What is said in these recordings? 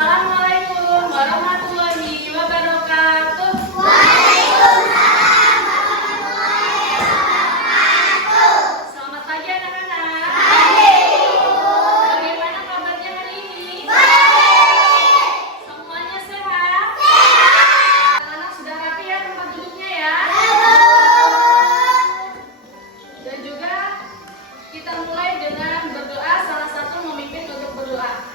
Assalamualaikum warahmatullahi wabarakatuh. Waalaikumsalam warahmatullahi wabarakatuh. Selamat pagi anak-anak. Pagi. Bagaimana kabarnya hari ini? Baik. Semuanya sehat? Sehat. Anak-anak sudah rapi ya tempat duduknya ya? Dan juga kita mulai dengan berdoa, salah satu memimpin untuk berdoa.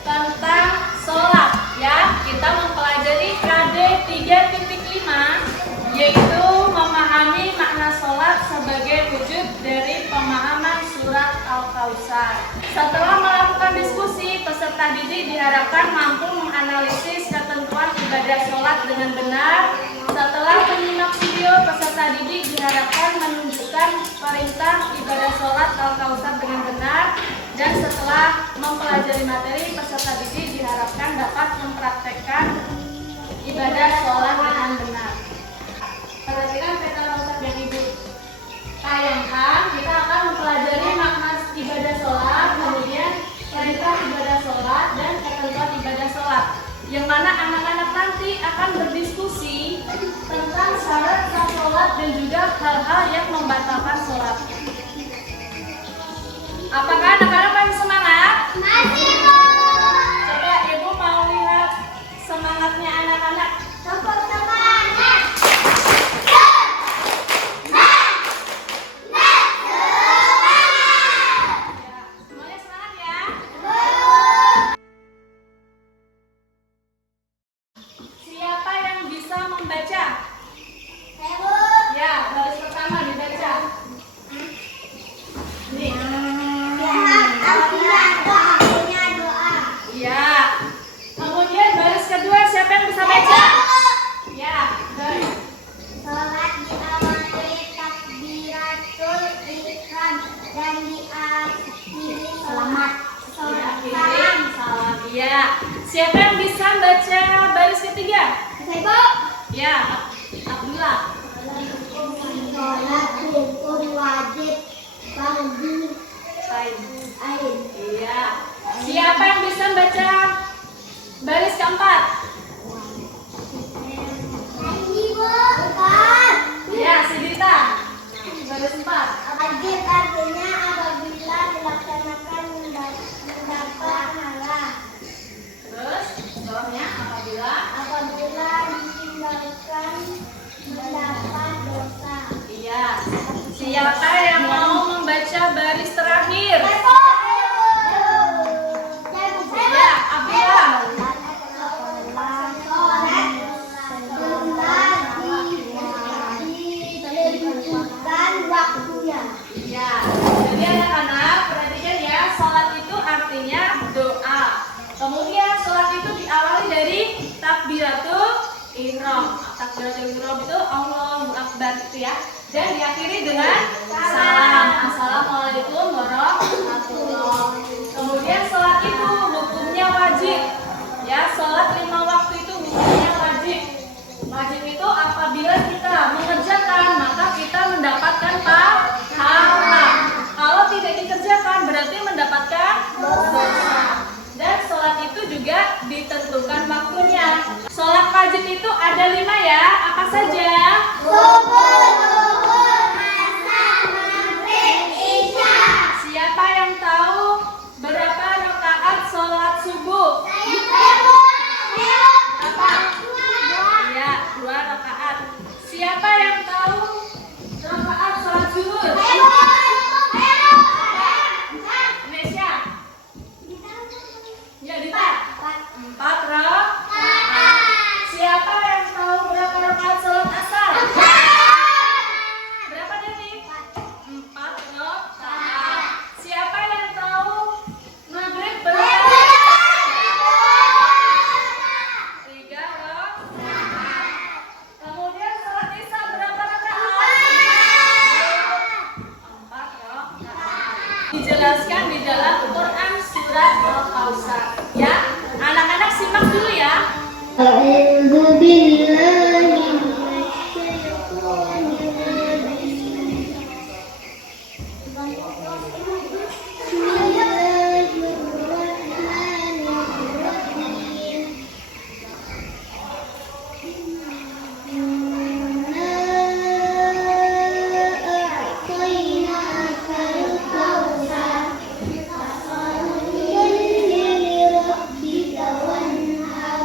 Tentang sholat ya, kita mempelajari KD 3.5, yaitu memahami makna sholat sebagai wujud dari pemahaman surat Al-Kautsar. Setelah melakukan diskusi, peserta didik diharapkan mampu menganalisis ketentuan ibadah sholat dengan benar. Setelah menyimak video, peserta didik diharapkan menunjukkan perintah ibadah sholat Al-Kautsar dengan benar. Dan setelah mempelajari materi, peserta didik diharapkan dapat mempraktekkan ibadah sholat dengan benar. Perhatikan peta rusak yang ibu tayangkan. Kita akan mempelajari makna ibadah sholat, kemudian perintah ibadah sholat dan ketentuan ibadah sholat, yang mana anak-anak nanti akan berdiskusi tentang syarat sah sholat dan juga hal-hal yang membatalkan sholat. Apakah anak-anak masih semangat? Masih, Bu. Coba ibu mau lihat semangatnya anak-anak. Tepuk semangat. Semuanya semangat ya. Siapa yang bisa membaca? Saya, Bu. Ya, baris pertama dibaca. Nih. Ya. Kemudian baris kedua siapa yang bisa baca? Ya, baik. Sholat diawali takbiratul ihram dan diakhiri selamat. Kirim salam. Iya. Siapa yang bisa baca baris ketiga? Saya, Bu. Ya, Abdullah. Sholat rukun wajib bagi Baik. ain. Iya. Siapa yang bisa baca baris keempat? Ibu, bukan. Ya, Sidita. Baris 4. Wajib artinya apabila dilaksanakan mendapat pahala. Terus bawahnya apabila? Apabila ditinggalkan mendapat dosa. Iya. Siapa yang mau membaca baris terakhir? Ya, Abdullah. Ditentukan waktunya. Ya, jadi anak-anak perhatikan ya, sholat itu artinya doa. Kemudian sholat itu diawali dari takbiratul ihram. Takbiratul ihram itu Allahu Akbar itu ya. Dan diakhiri dengan salam. Assalamualaikum warahmatullahi wabarakatuh. Kemudian sholat itu hukumnya wajib. Ya, sholat 5 waktu itu hukumnya wajib. Wajib itu apabila kita mengerjakan maka kita mendapatkan pahala. Kalau tidak dikerjakan berarti mendapatkan dosa. Dan sholat itu juga ditentukan waktunya. Sholat wajib itu itu ada 5 ya. Apa saja? Siapa yang tahu berapa rakaat sholat subuh? Apa? Iya, 2 rakaat. Siapa yang tahu rakaat sholat zuhur? Indonesia. Ya, Dita. 4 rakaat. Siapa yang tahu berapa rakaat sholat asar? Berapa Devi? 4 rakaat. Siapa yang tahu maghrib berapa? 3 rakaat. Kemudian sholat isya berapa rakaat? 4 rakaat. Dijelaskan di dalam Quran surat Al-Kautsar. Ya, anak-anak simak dulu ya. A'udzu billahi minasyaitonir rajim. Bismillahirrahmanirrahim. Inna a'tainakal kautsar. Fasalli li rabbika wanhar.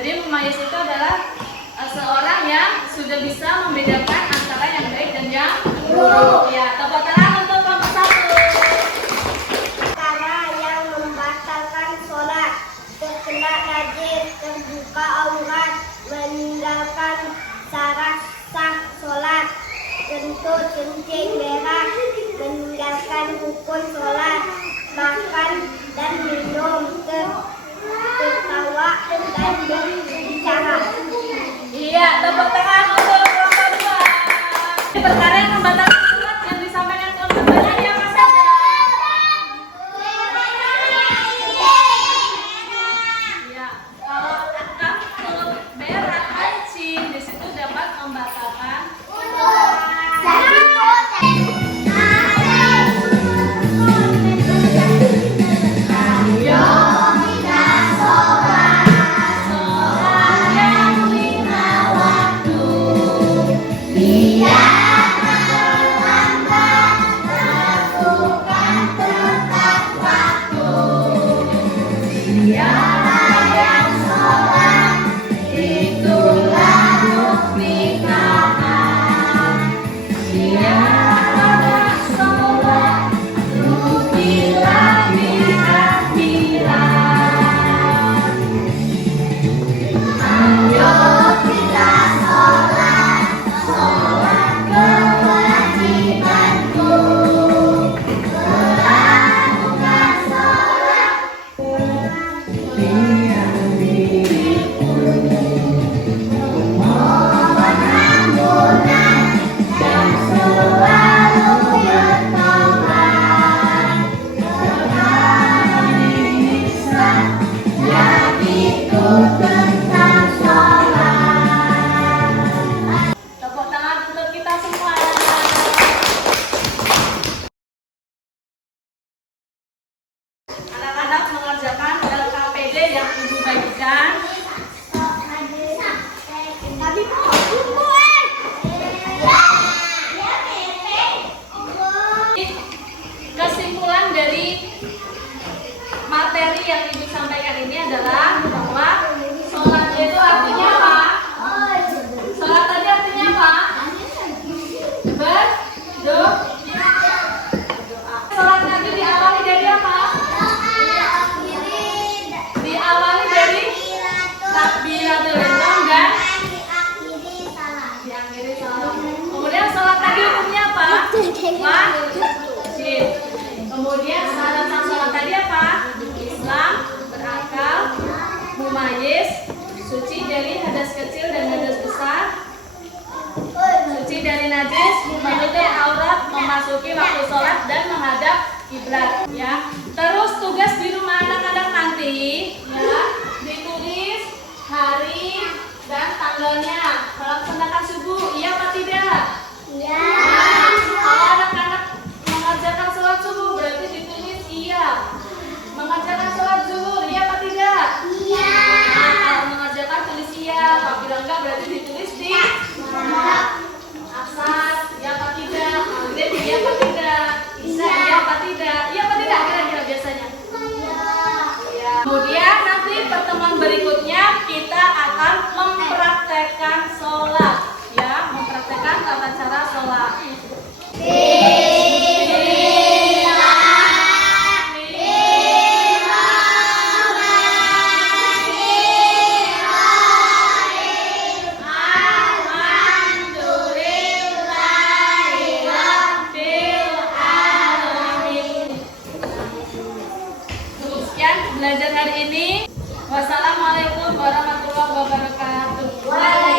Jadi memayis itu adalah seorang yang sudah bisa membedakan antara yang baik dan yang buruk. Ya, tepuk tangan untuk kelompok 1. Perkara yang membatalkan sholat, terkena najis, terbuka aurat, meninggalkan syarat sah sholat, kentut, kencing, berak, meninggalkan rukun sholat, makan dan minum, tertawa dan berbicara. Iya, tepuk tangan untuk kelompok 2. Ini perkara yang membatalkan sholat yang disampaikan kelompok 2 nya apa saja? Ya, kalau akan kalau berak kencing di situ dapat membatalkan. Sholat yang 5 waktu. Lakukan tepat waktu. Siapa yang sholat, itulah bukti taat. Siapa tak sholat, rugilah di akhirat. Ayo kita sholat, sholat kewajibanku. Melakukan sholat biar diriku. Mohon ampunan dan selalu bertobat. Sekali Islam yaitu tentang sholat. Tepuk tangan untuk kita semua. Anak-anak mengerjakan LKPD yang ibu bagikan. Kesimpulan dari materi yang ibu sampaikan ini adalah bahwa sholat itu artinya apa? Sholat tadi artinya apa? Berdoa. Sholat tadi diawali dari apa? Diawali dari takbiratul ihram dan diakhiri salam. Kemudian sholat tadi hukumnya apa? Wajib. Kemudian syarat sah sholat tadi apa? Islam, berakal, mumayyiz, suci dari hadas kecil dan hadas besar, suci dari najis, menutup aurat, memasuki waktu sholat dan menghadap kiblat. Ya. Terus tugas di rumah anak-anak nanti, ya, ditulis hari dan tanggalnya melaksanakan subuh, iya apa tidak? Ya. Nah, kalau anak-anak mengerjakan sholat subuh berarti ditulis iya. Mengerjakan sholat zuhur, iya apa tidak? Iya. Nah, kalau mengerjakan tulis iya, apabila enggak berarti ditulis di asar, iya apa tidak? Maghrib, iya apa tidak? Isya, iya apa tidak? Iya apa tidak kira-kira biasanya? Ya. Kemudian nanti pertemuan berikutnya kita akan mempraktekkan sholat, ya, mempraktekkan tata cara sholat. Sekian belajar hari ini. Wassalamualaikum warahmatullahi wabarakatuh.